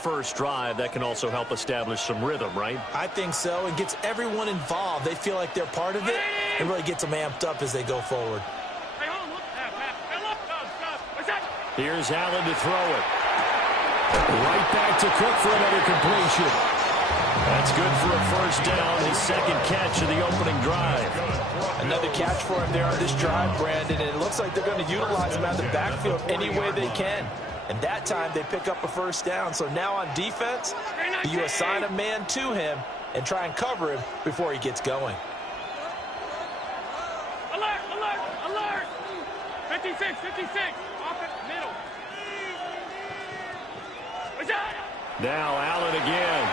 first drive, that can also help establish some rhythm, right? I think so. It gets everyone involved. They feel like they're part of it. It really gets them amped up as they go forward. Here's Allen to throw it. Right back to Cook for another completion. That's good for a first down, his second catch of the opening drive. Another catch for him there on this drive, Brandon, and it looks like they're going to utilize him out of the backfield any way they can. And that time they pick up a first down. So now on defense, you assign a man to him and try and cover him before he gets going. Alert, alert, alert! 56, 56, off the middle. Now Allen again.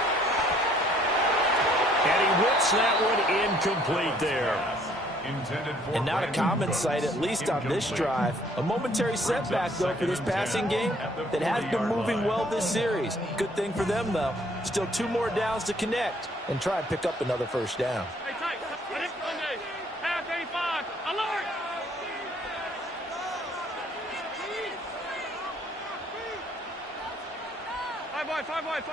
And he whips that one incomplete there. And not a common sight, at least on this drive. A momentary setback, though, for this passing game that has been moving well this series. Good thing for them, though. Still 2 more downs to connect and try and pick up another first down. Half 85, alert! Five wide.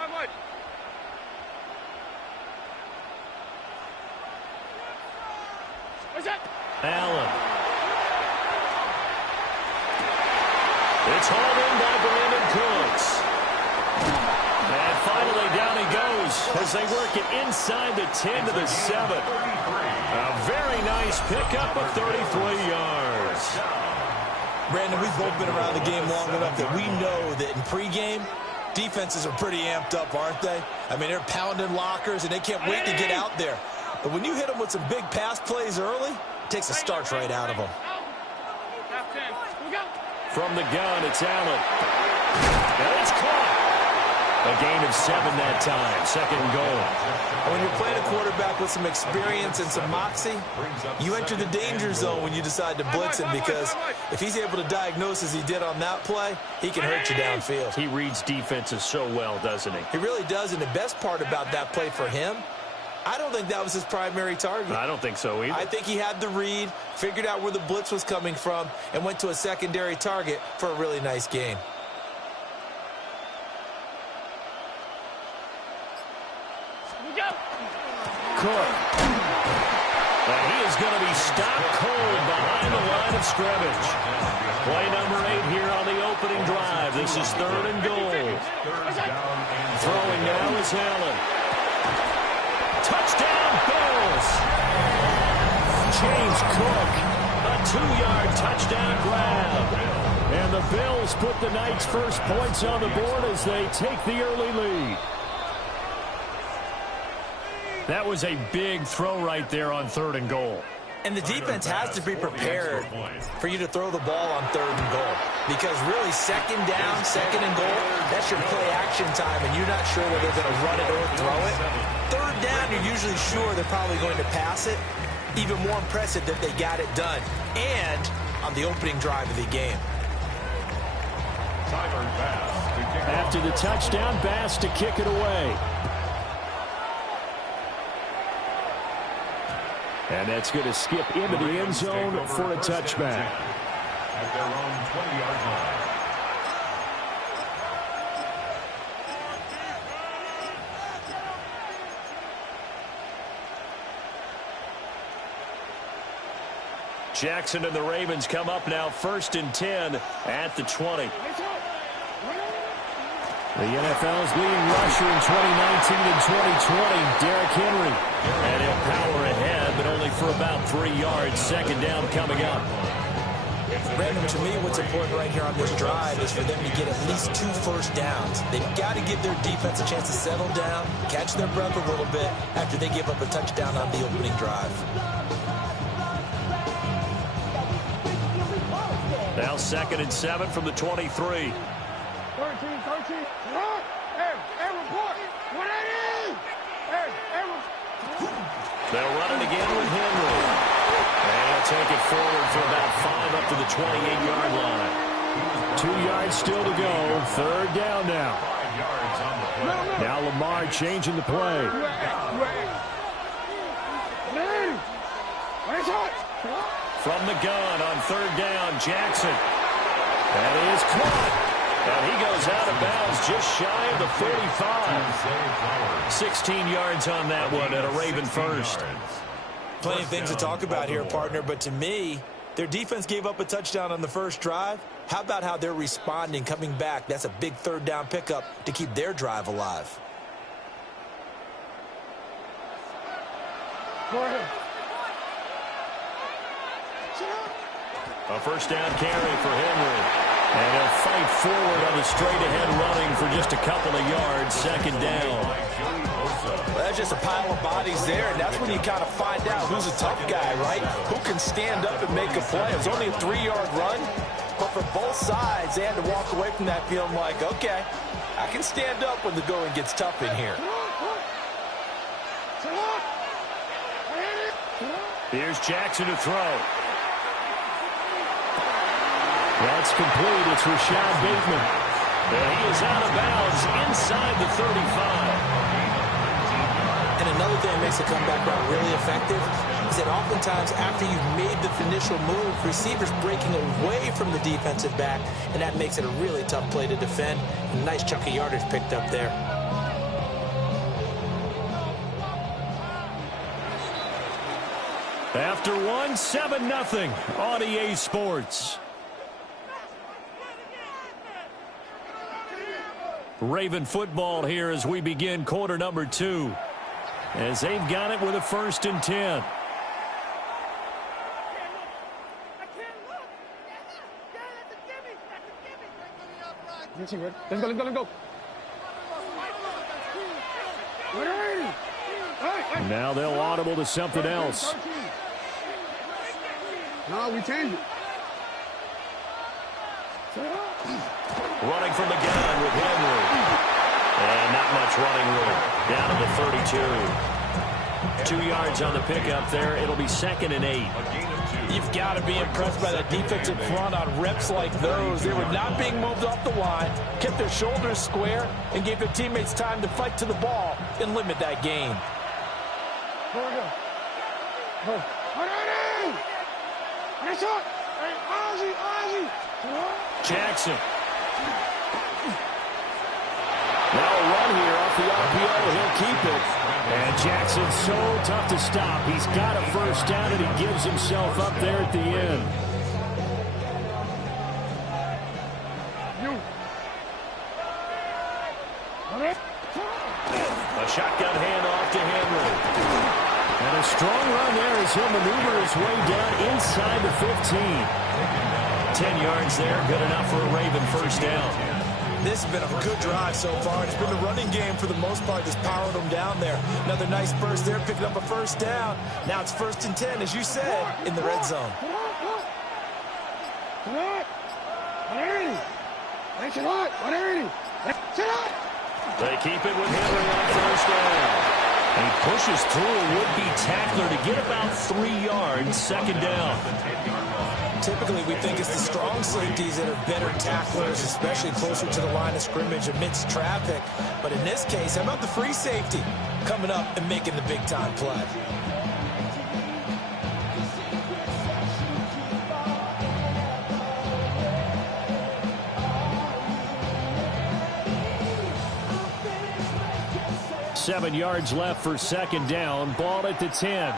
What's that? Allen. It's hauled in by Brandon Cooks. And finally down he goes as they work it inside the 10 to the 7. A very nice pickup of 33 yards. Brandon, we've both been around the game long enough that we know that in pregame, defenses are pretty amped up, aren't they? I mean, they're pounding lockers, and they can't wait to get out there. But when you hit them with some big pass plays early, it takes the starch right out of them. From the gun, it's Allen. And it's caught. A gain of 7 that time. Second and goal. When you're playing a quarterback with some experience and some moxie, you enter the danger zone when you decide to blitz him, because if he's able to diagnose as he did on that play, he can hurt you downfield. He reads defenses so well, doesn't he? He really does, and the best part about that play for him, I don't think that was his primary target. I don't think so either. I think he had the read, figured out where the blitz was coming from, and went to a secondary target for a really nice gain. Cook. And he is going to be stopped cold behind the line of scrimmage. Play number 8 here on the opening drive. This is 3rd and goal. Throwing now is Allen. Touchdown, Bills. James Cook, a 2-yard touchdown grab. And the Bills put the Knights' first points on the board as they take the early lead. That was a big throw right there on 3rd and goal. And the defense has to be prepared for you to throw the ball on 3rd and goal. Because really, 2nd down, 2nd and goal, that's your play action time, and you're not sure whether they're going to run it or throw it. 3rd down, you're usually sure they're probably going to pass it. Even more impressive that they got it done. And on the opening drive of the game. After the touchdown, Bass to kick it away. And that's going to skip into the end zone for a touchback. At their own 20-yard line. Jackson and the Ravens come up now 1st and 10 at the 20. The NFL's leading rusher in 2019 and 2020, Derrick Henry. And he'll power ahead, but only for about 3 yards. 2nd down coming up. Brandon, to me, what's important right here on this drive is for them to get at least 2 first downs. They've got to give their defense a chance to settle down, catch their breath a little bit after they give up a touchdown on the opening drive. Now 2nd and 7 from the 23. 13, report. What it is? They'll run it again with Henry. And he'll take it forward for about 5 up to the 28-yard line. 2 yards still to go. 3rd down now. 5 yards on the play. Now Lamar changing the play. From the gun on 3rd down, Jackson. That is caught. And he goes out of bounds just shy of the 45. 16 yards on that one and a Raven first. Plenty of things to talk about here, partner, but to me, their defense gave up a touchdown on the first drive. How about how they're responding, coming back? That's a big third down pickup to keep their drive alive. Go ahead. A first down carry for Henry. And he'll fight forward on the straight-ahead running for just a couple of yards. Second down. Well, that's just a pile of bodies there, and that's when you kind of find out who's a tough guy, right? Who can stand up and make a play. It was only a 3-yard run, but for both sides, they had to walk away from that feeling like, okay, I can stand up when the going gets tough in here. Here's Jackson to throw. That's complete. It's Rashad Bateman. And he is out of bounds inside the 35. And another thing that makes the comeback route really effective is that oftentimes after you've made the initial move, receivers breaking away from the defensive back, and that makes it a really tough play to defend. A nice chunk of yardage picked up there. After one, 7-0 on EA Sports. Raven football here as we begin quarter number 2. As they've got it with a 1st and 10. Let's go, let's go. Now they'll audible to something else. No, we changed it. Running from the gun with Henry. And not much running room. Down to the 32. 2 yards on the pickup there. It'll be 2nd and 8. You've got to be impressed by that defensive front on reps like those. They were not being moved off the line, kept their shoulders square, and gave their teammates time to fight to the ball and limit that gain. Here we go. Go. Nice shot. Hey, Ozzy. Jackson. Now a run here off the RPO. He'll keep it. And Jackson's so tough to stop. He's got a first down, and he gives himself up there at the end. A shotgun handoff to Henry. And a strong run there as he'll maneuver his way down inside the 15. 10 yards there, good enough for a Raven first down. This has been a good drive so far. It's been the running game for the most part that's powered them down there. Another nice burst there, picking up a first down. Now it's 1st and 10, as you said, in the red zone. They keep it with Henry on first down. And he pushes through a would-be tackler to get about 3 yards, 2nd down. Typically, we think it's the strong safeties that are better tacklers, especially closer to the line of scrimmage amidst traffic. But in this case, how about the free safety coming up and making the big-time play? Seven yards left for 2nd down. Ball at the 10.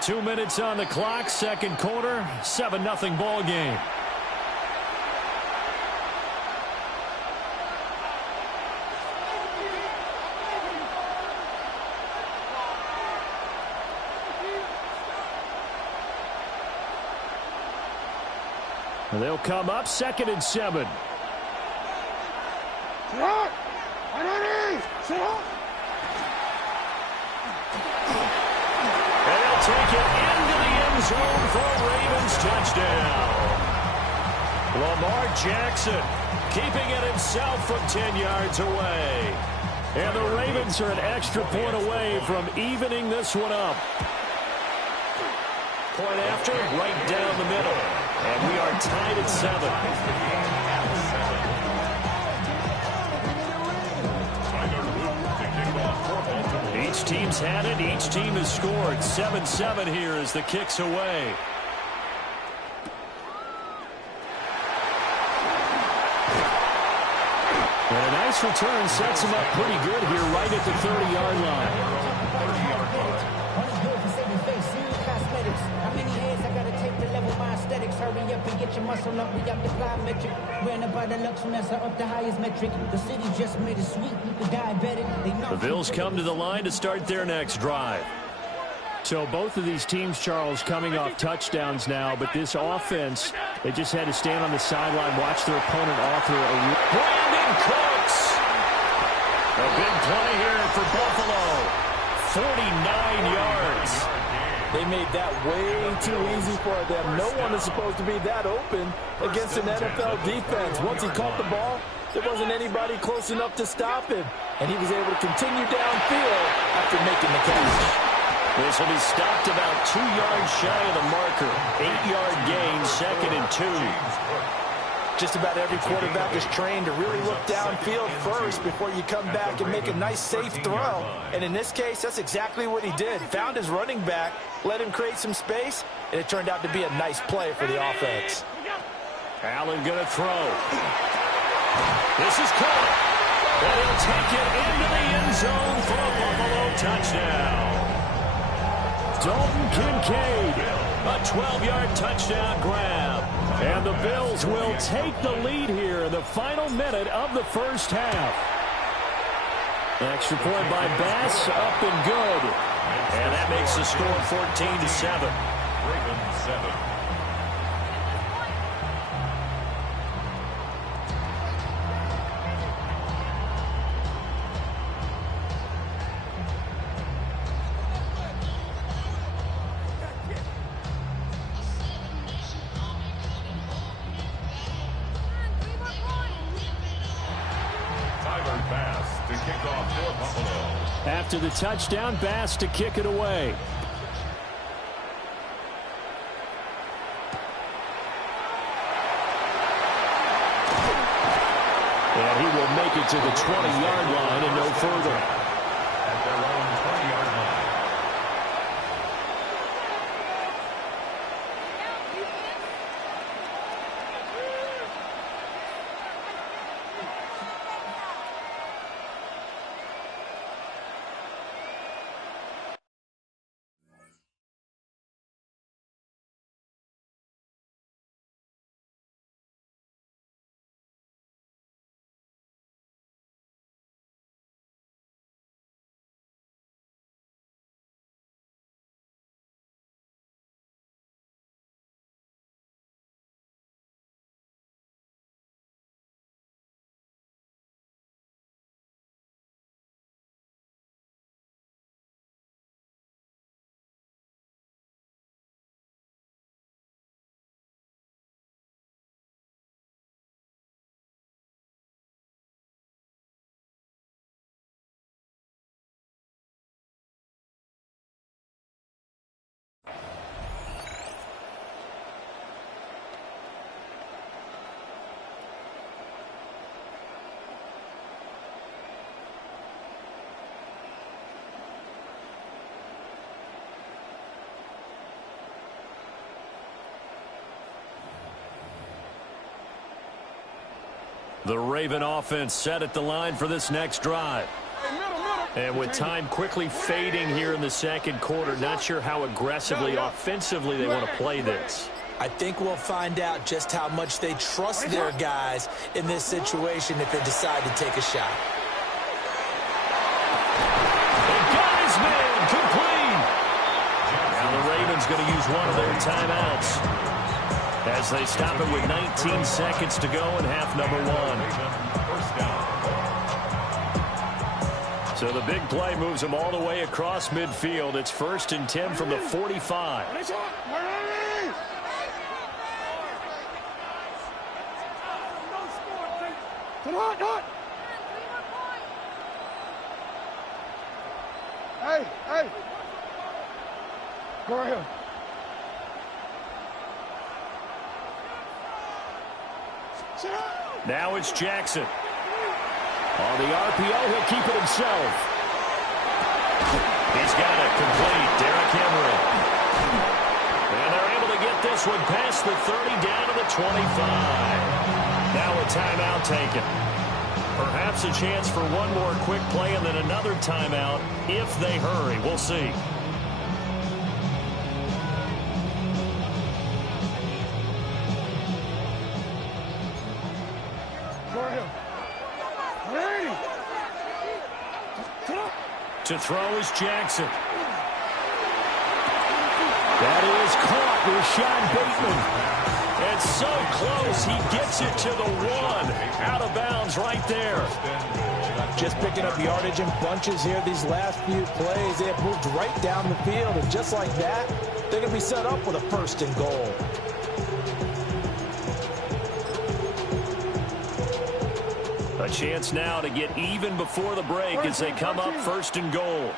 2 minutes on the clock, 2nd quarter, 7-0 ball game. They'll come up 2nd and 7. Take it into the end zone for a Ravens touchdown. Lamar Jackson keeping it himself from 10 yards away. And the Ravens are an extra point away from evening this one up. Point after, right down the middle. And we are tied at 7. Each team's had it. Each team has scored. 7-7 here as the kick's away. And a nice return sets him up pretty good here right at the 30-yard line. 30-yard line. How many heads I gotta take to level my aesthetics? Hurry up and get your muscle up. We got the plyometric. Ran up by the Lux and that's up the highest metric. The city just made it sweet. You could diabetic. The Bills come to the line to start their next drive. So both of these teams, Charles, coming off touchdowns now, but this offense, they just had to stand on the sideline, watch their opponent author a... Brandon Cooks! A big play here for Buffalo. 49 yards. They made that way too easy for them. No one is supposed to be that open against an NFL defense. Once he caught the ball, there wasn't anybody close enough to stop him, and he was able to continue downfield after making the catch. This will be stopped about 2 yards shy of the marker. 8-yard gain, 2nd and 2. Just about every quarterback is trained to really look downfield first before you come back and make a nice, safe throw. And in this case, that's exactly what he did. Found his running back, let him create some space, and it turned out to be a nice play for the offense. Allen going to throw. This is caught. And he'll take it into the end zone for a Buffalo touchdown. Dalton Kincaid, a 12-yard touchdown grab. And the Bills will take the lead here in the final minute of the first half. Extra point by Bass, up and good. And that makes the score 14-7. Ravens 7. After the touchdown, Bass to kick it away. And he will make it to the 20-yard line and no further. At their own 20-yard line. The Raven offense set at the line for this next drive. And with time quickly fading here in the second quarter, not sure how aggressively, offensively they want to play this. I think we'll find out just how much they trust their guys in this situation if they decide to take a shot. They got his man complete. Now the Ravens going to use one of their timeouts as they stop it with 19 seconds to go in half number 1. So the big play moves them all the way across midfield. It's 1st and 10 from the 45. Hey, hey. Go right here. Now it's Jackson. On the RPO, he'll keep it himself. He's got it complete. Derrick Henry. And they're able to get this one past the 30 down to the 25. Now a timeout taken. Perhaps a chance for one more quick play and then another timeout if they hurry. We'll see. To throw is Jackson. That is caught. Rashad Bateman. And so close, he gets it to the one. Out of bounds right there. Just picking up yardage in bunches here these last few plays. They have moved right down the field, and just like that, they're going to be set up with a first and goal. A chance now to get even before the break as they come up first and goal.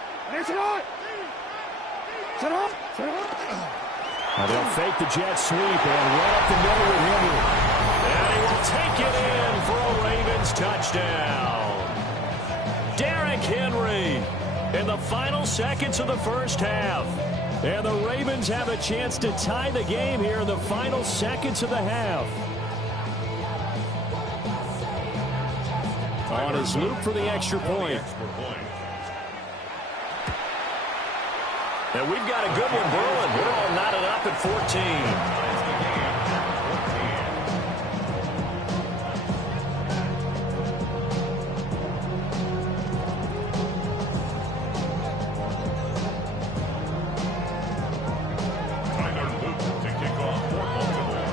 Now they'll fake the jet sweep and run up the middle with Henry. And he will take it in for a Ravens touchdown. Derrick Henry in the final seconds of the first half. And the Ravens have a chance to tie the game here in the final seconds of the half. On his loop for the extra point. And we've got a good one brewing. We're all knotted up at 14.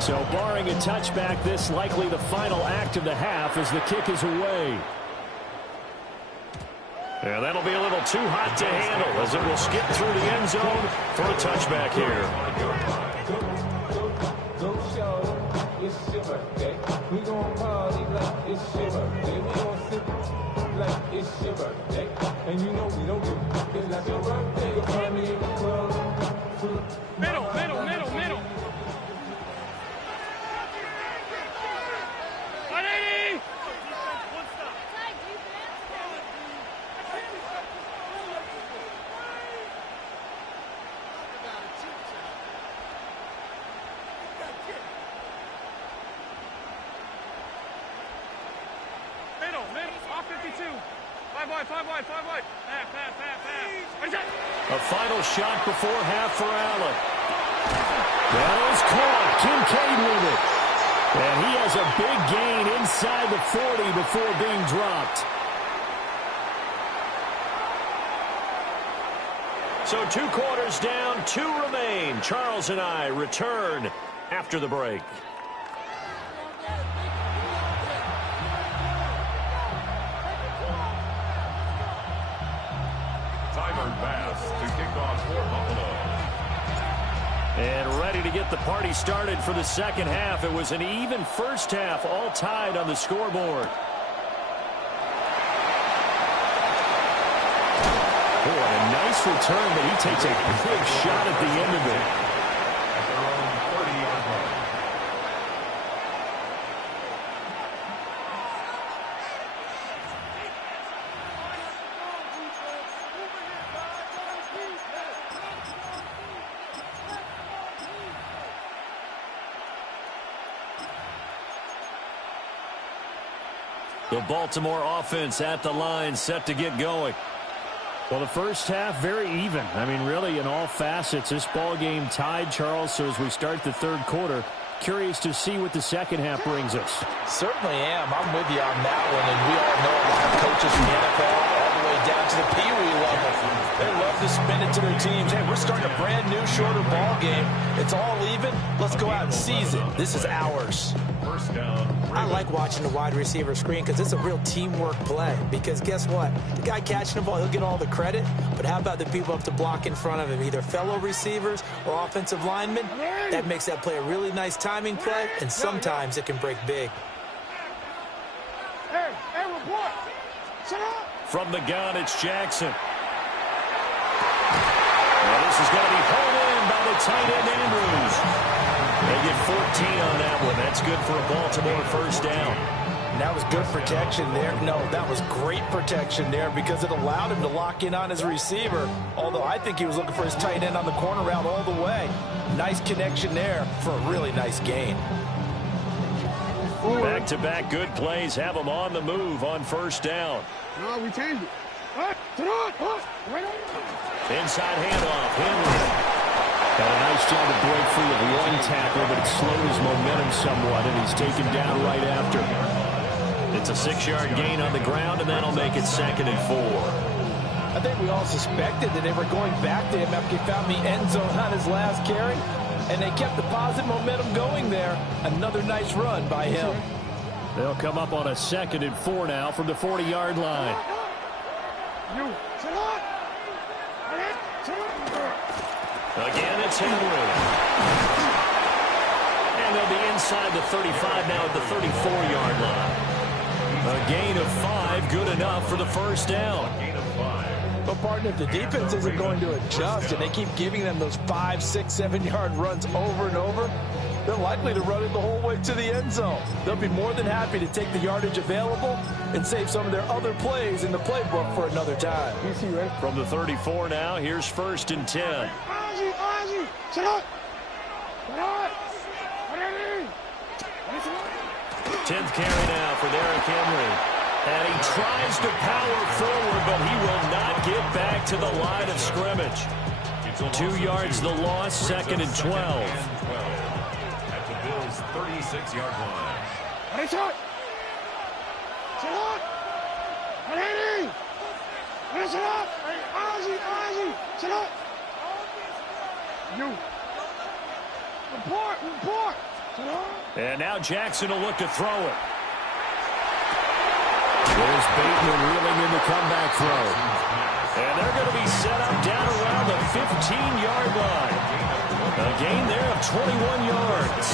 So barring a touchback, this likely the final act of the half as the kick is away. And that'll be a little too hot to handle as it will skip through the end zone for a touchback here. Go show, it's your birthday. We gon' party like it's your birthday. We gon' sip like it's your birthday. And you know we don't give a it's like your birthday. You'll find me in the club. Middle. 180! Middle, off 52. 5 wide. Pass. A final shot before half for Allen. That is caught. Kincaid with it. And he has a big gain inside the 40 before being dropped. So 2 quarters down, 2 remain. Charles and I return after the break. Tyler Bass to kick off for Buffalo. And ready to get the party started for the second half. It was an even first half, all tied on the scoreboard. Boy, a nice return, but he takes a big shot at the end of it. At their own 30-yard line. The Baltimore offense at the line, set to get going. Well, the first half, very even. I mean, really, in all facets, this ball game tied, Charles. So as we start the third quarter, curious to see what the second half brings us. Certainly am. I'm with you on that one. And we all know a lot of coaches in the NFL all the way down to the Pee-wee level. They love to spin it to their teams. Hey, we're starting a brand new, shorter ball game. It's all even. Let's go out and seize it. This is ours. First down. I like watching the wide receiver screen because it's a real teamwork play. Because guess what? The guy catching the ball, he'll get all the credit. But how about the people up to block in front of him, either fellow receivers or offensive linemen? That makes that play a really nice timing play, and sometimes it can break big. Hey, report. Shut up. From the gun, it's Jackson. Now this is going to be pulled in by the tight end, Andrews. They get 14 on that one. That's good for a Baltimore first down. And that was good protection there. No, that was great protection there because it allowed him to lock in on his receiver. Although I think he was looking for his tight end on the corner route all the way. Nice connection there for a really nice gain. Back-to-back good plays have them on the move on first down. No, we changed it. Inside handoff, Henry. Got a nice job to break free of one tackle, but it slowed his momentum somewhat, and he's taken down right after. It's a 6-yard gain on the ground, and that'll make it 2nd and 4. I think we all suspected that they were going back to him after he found the end zone on his last carry, and they kept the positive momentum going there. Another nice run by him. They'll come up on a 2nd and 4 now from the 40-yard line. Again, it's Henry. And they'll be inside the 35 now at the 34-yard line. A gain of 5, good enough for the first down. But, partner, if the defense isn't going to adjust and they keep giving them those 5, 6, 7-yard runs over and over, they're likely to run it the whole way to the end zone. They'll be more than happy to take the yardage available and save some of their other plays in the playbook for another time. From the 34 now, here's 1st and 10. 10th carry now for Derrick Henry. And he tries to power forward, but he will not get back to the line of scrimmage. 2 yards the loss, 2nd and 12. At the Bills' 36-yard line. And now Jackson will look to throw it. There's Bateman reeling in the comeback throw. And they're going to be set up down around the 15-yard line. A gain there of 21 yards.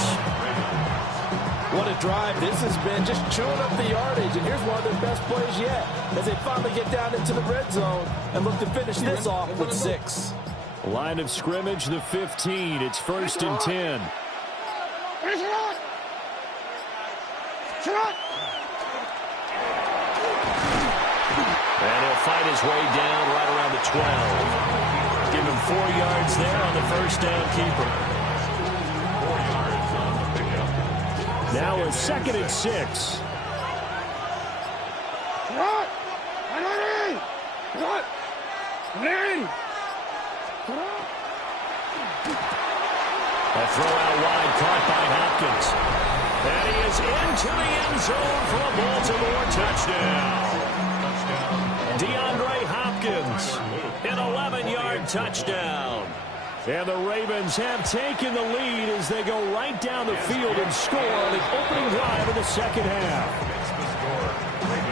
What a drive this has been, just chewing up the yardage. And here's one of their best plays yet as they finally get down into the red zone and look to finish this off with 6. Line of scrimmage, the 15. It's 1st and 10. And he'll fight his way down right around the 12. Give him 4 yards there on the first down keeper. 4 yards on the pickup. Now a 2nd and 6. A throw out wide caught by Hopkins. And he is into the end zone for a Baltimore touchdown. DeAndre Hopkins, an 11-yard touchdown. And the Ravens have taken the lead as they go right down the field and score on the opening drive of the second half.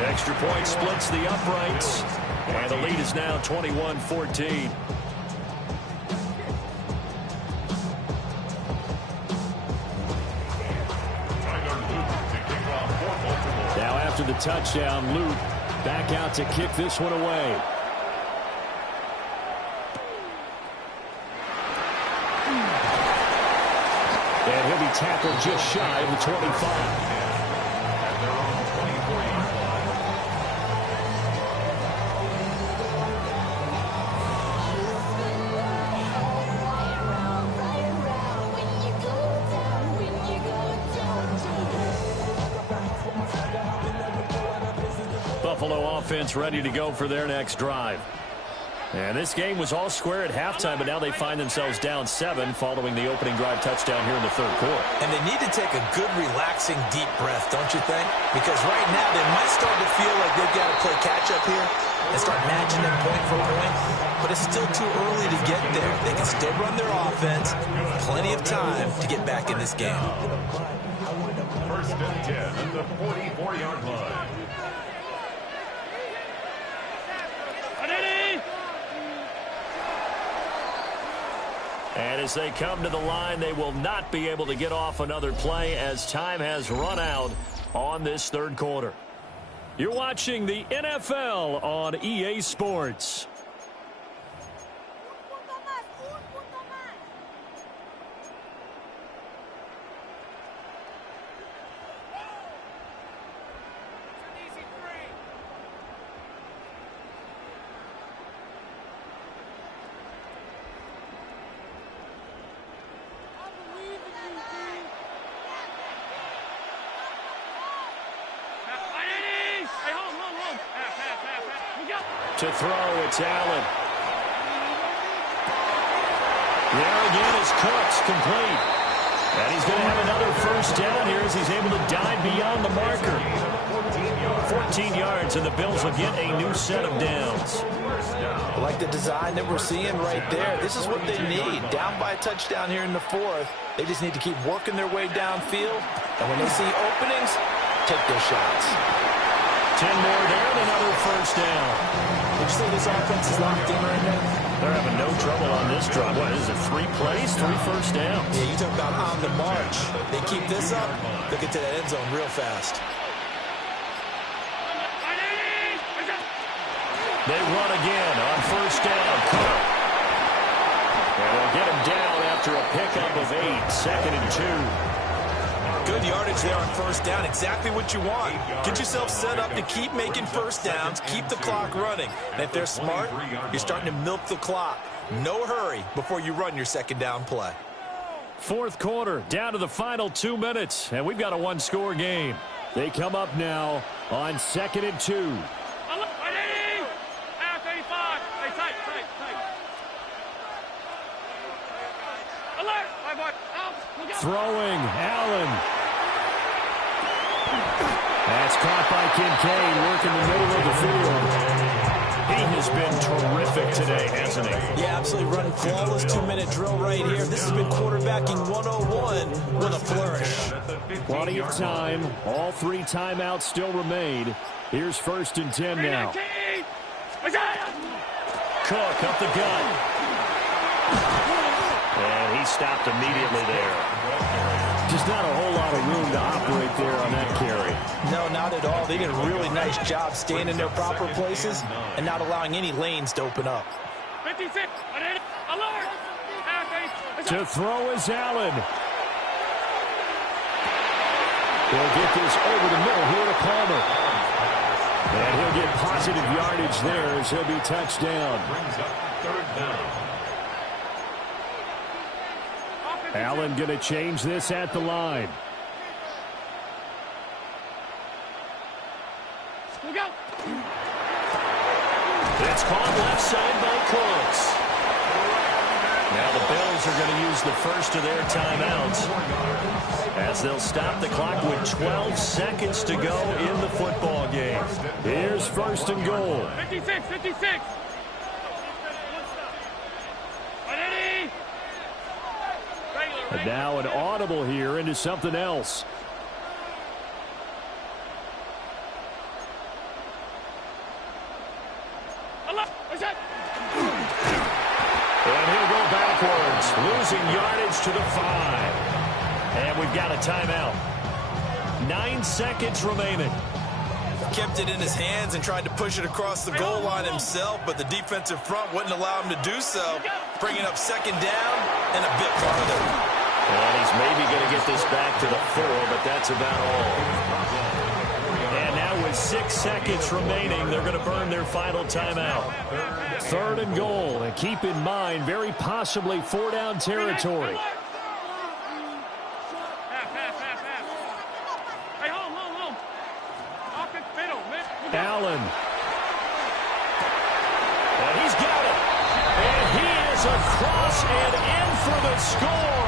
Extra point splits the uprights, and the lead is now 21-14. Now after the touchdown, Luke back out to kick this one away. And he'll be tackled just shy of the 25. At their own 24-yard line. Buffalo offense ready to go for their next drive. And this game was all square at halftime, but now they find themselves down 7 following the opening drive touchdown here in the third quarter. And they need to take a good, relaxing, deep breath, don't you think? Because right now they might start to feel like they've got to play catch-up here and start matching them point for point. But it's still too early to get there. They can still run their offense. Plenty of time to get back in this game. 1st and 10 at the 44-yard line. And as they come to the line, they will not be able to get off another play as time has run out on this third quarter. You're watching the NFL on EA Sports. To throw, it's Allen. There again is Cooks, complete. And he's going to have another first down here as he's able to dive beyond the marker. 14 yards, and the Bills will get a new set of downs. I like the design that we're seeing right there. This is what they need. Down by a touchdown here in the fourth. They just need to keep working their way downfield. And when they see openings, take their shots. 10 more there and another first down. Would you say this offense is locked in right now? They're having no trouble on this drive. What is it, 3 plays, 3 first downs? Yeah, you talk about on the march. They keep this up, they'll get to that end zone real fast. They run again on first down. And they'll get him down after a pickup of 8, 2nd and 2. Good yardage there on first down. Exactly what you want. Get yourself set up to keep making first downs, keep the clock running. And if they're smart, you're starting to milk the clock. No hurry before you run your second down play. Fourth quarter, down to the final 2 minutes, and we've got a one-score game. They come up now on 2nd and 2. Throwing, Allen. That's caught by Kincaid, working the middle of the field. He has been terrific today, hasn't he? Yeah, absolutely running flawless 2-minute drill right here. This has been quarterbacking 101 with a flourish. Plenty of time. All 3 timeouts still remain. Here's 1st and 10 now. Cook up the gut. And he stopped immediately there. Just not a whole lot of room to operate there on that carry. No, not at all. They did a really nice job staying in their proper places and not allowing any lanes to open up. 56, alert! To throw is Allen. He'll get this over the middle here to Palmer. And he'll get positive yardage there as he'll be touched down. Brings up 3rd down. Allen going to change this at the line. We'll go. It's caught left side by Cooks. Now the Bills are going to use the first of their timeouts as they'll stop the clock with 12 seconds to go in the football game. Here's 1st and goal. 56, 56. And now an audible here into something else. And he'll go backwards, losing yardage to the 5. And we've got a timeout. 9 seconds remaining. Kept it in his hands and tried to push it across the goal line himself, but the defensive front wouldn't allow him to do so, bringing up 2nd down and a bit farther. And he's maybe going to get this back to the 4, but that's about all. And now with 6 seconds remaining, they're going to burn their final timeout. 3rd and goal. And keep in mind, very possibly 4-down territory. Allen. And he's got it. And he is across and in for the score.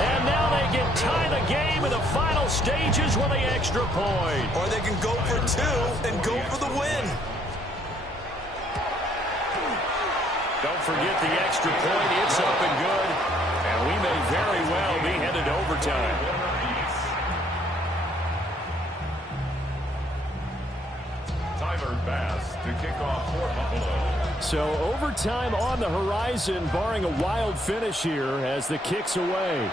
And now they can tie the game in the final stages with the extra point. Or they can go for 2 and go for the win. Don't forget the extra point. It's up and good. And we may very well be headed to overtime. Pass to kick off for Buffalo. So overtime on the horizon, barring a wild finish here as the kick's away.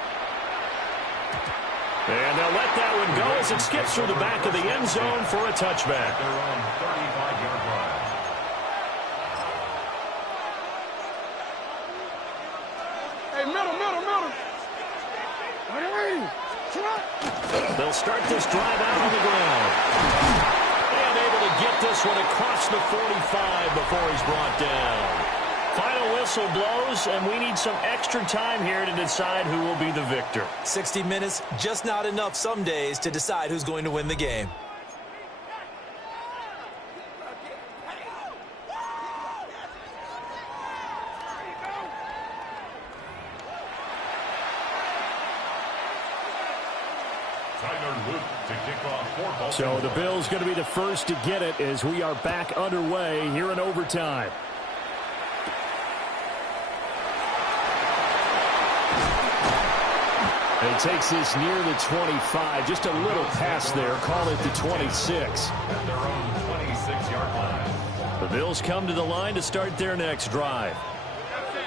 And they'll let that one go as it skips through the back of the end zone for a touchback. They're on 35-yard line. Hey, middle. They'll start this drive out on the ground. And able to get this one across the 45 before he's brought down. Final whistle blows, and we need some extra time here to decide who will be the victor. 60 minutes, just not enough some days to decide who's going to win the game. So the Bills going to be the first to get it as we are back underway here in overtime. And he takes this near the 25. Just a little pass there. Call it the 26. At their own 26-yard line. The Bills come to the line to start their next drive.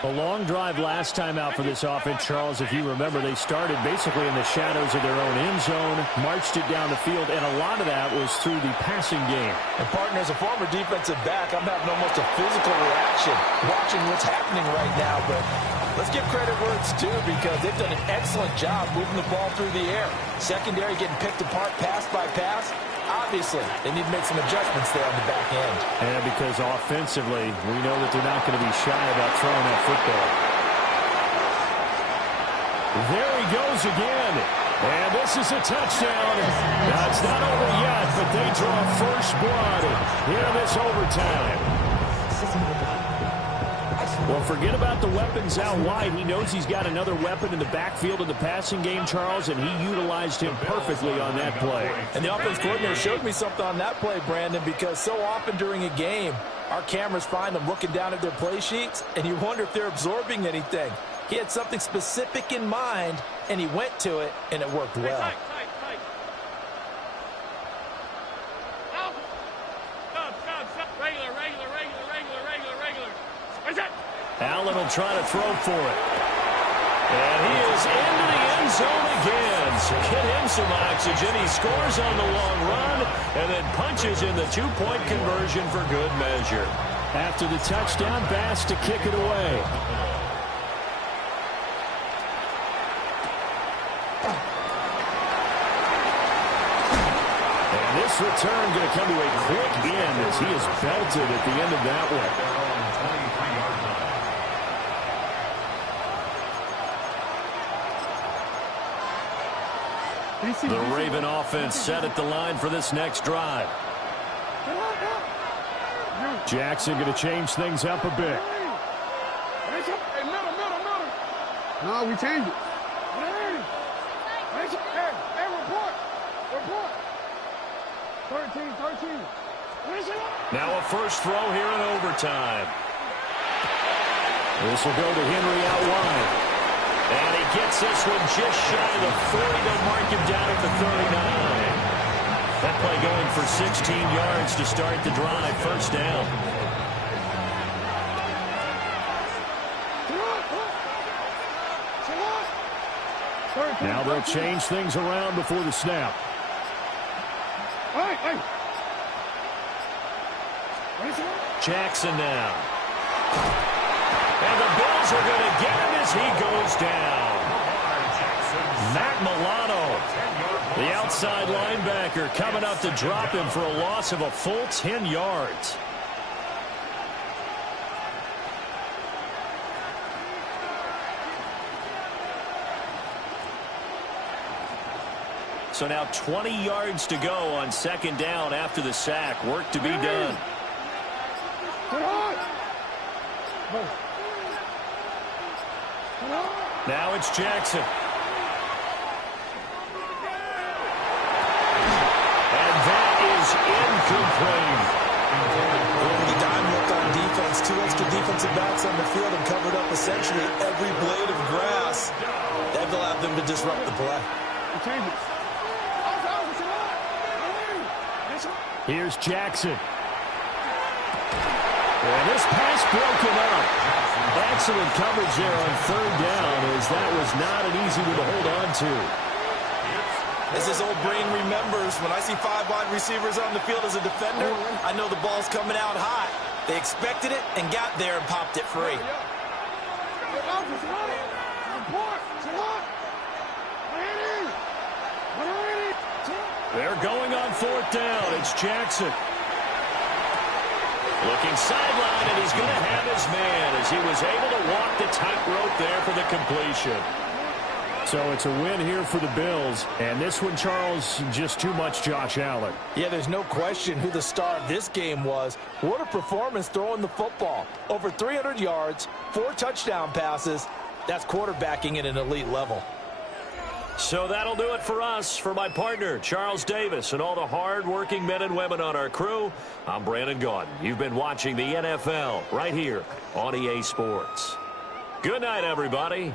A long drive last time out for this offense, Charles. If you remember, they started basically in the shadows of their own end zone, marched it down the field, and a lot of that was through the passing game. And, partner, as a former defensive back, I'm having almost a physical reaction watching what's happening right now. But let's give credit where it's due because they've done an excellent job moving the ball through the air. Secondary getting picked apart pass by pass. Obviously, they need to make some adjustments there on the back end. And because offensively, we know that they're not going to be shy about throwing that football. There he goes again. And this is a touchdown. Now, it's not over yet, but they draw first blood here in this overtime. Well, forget about the weapons out wide. He knows he's got another weapon in the backfield in the passing game, Charles, and he utilized him perfectly on that play. And the offense coordinator showed me something on that play, Brandon, because so often during a game, our cameras find them looking down at their play sheets, and you wonder if they're absorbing anything. He had something specific in mind, and he went to it, and it worked well. Allen will try to throw for it. And he is into the end zone again. So get him some oxygen. He scores on the long run and then punches in the two-point conversion for good measure. After the touchdown, Bass to kick it away. And this return going to come to a quick end as he is belted at the end of that one. The Raven offense set at the line for this next drive. Jackson going to change things up a bit. Hey, middle. No, we changed it. Hey, report. 13. Now a first throw here in overtime. This will go to Henry out wide. And he gets this one just shy of the 40. They'll mark him down at the 39. That play going for 16 yards to start the drive. First down. Now they'll change things around before the snap. Jackson now. And the Bills are going to get him as he goes down. Matt Milano, the outside linebacker, coming up to drop him for a loss of a full 10 yards. So now 20 yards to go on second down after the sack. Work to be done. Now it's Jackson. And that is incomplete. The dime looked on defense. Two extra defensive backs on the field and covered up essentially every blade of grass. That allowed them to disrupt the play. Here's Jackson. And this pass broken up. Excellent coverage there on third down as that was not an easy one to hold on to. As this old brain remembers, when I see 5 wide receivers on the field as a defender, I know the ball's coming out high. They expected it and got there and popped it free. They're going on fourth down. It's Jackson. Looking sideline, and he's going to have his man as he was able to walk the tightrope there for the completion. So it's a win here for the Bills. And this one, Charles, just too much Josh Allen. Yeah, there's no question who the star of this game was. What a performance throwing the football. Over 300 yards, 4 touchdown passes. That's quarterbacking at an elite level. So that'll do it for us. For my partner, Charles Davis, and all the hard-working men and women on our crew, I'm Brandon Gaudin. You've been watching the NFL right here on EA Sports. Good night, everybody.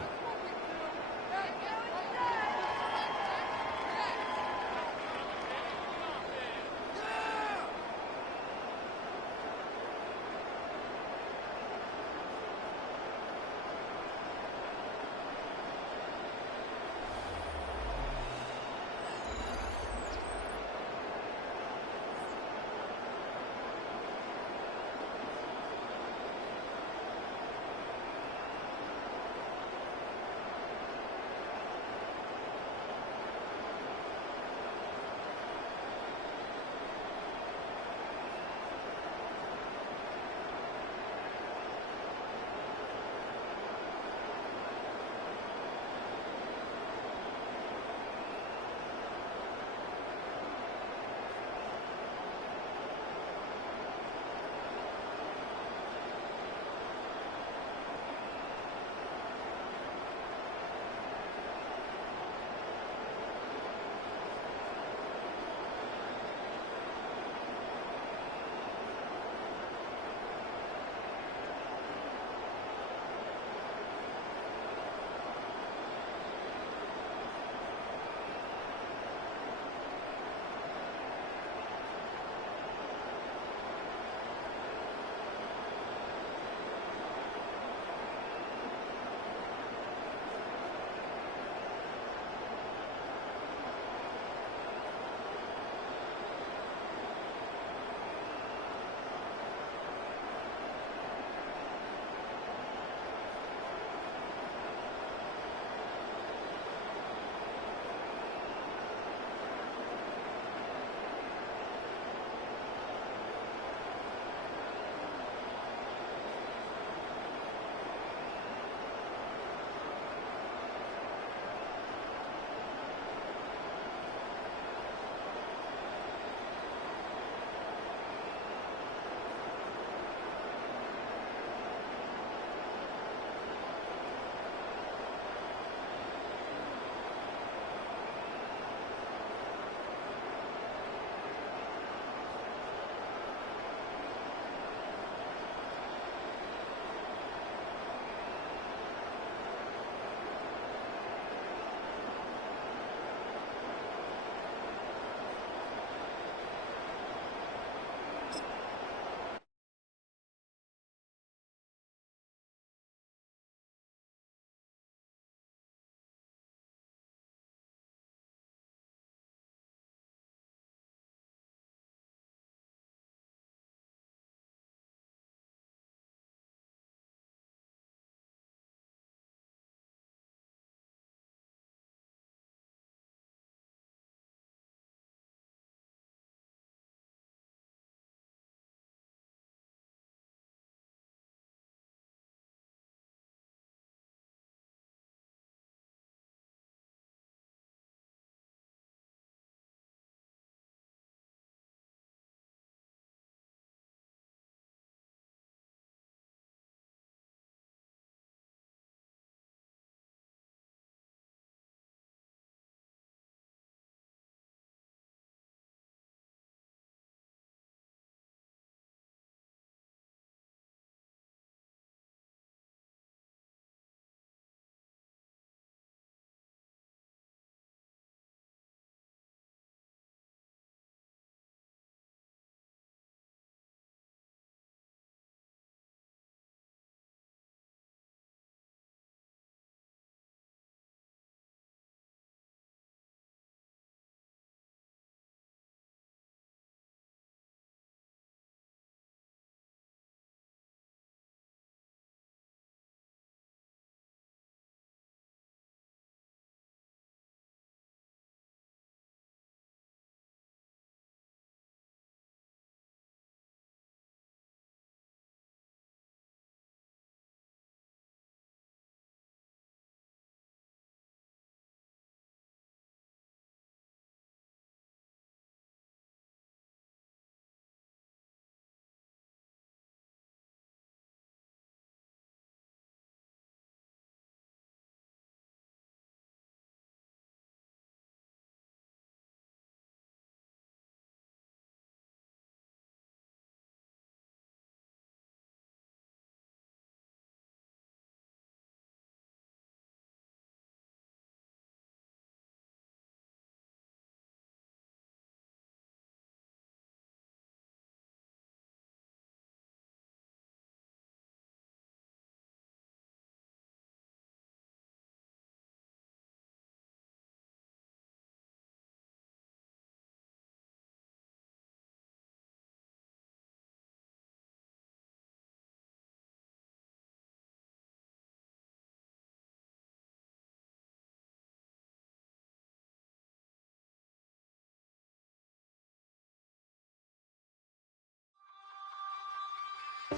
I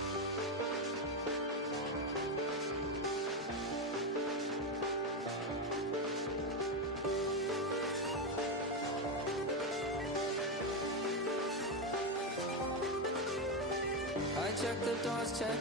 check the doors, check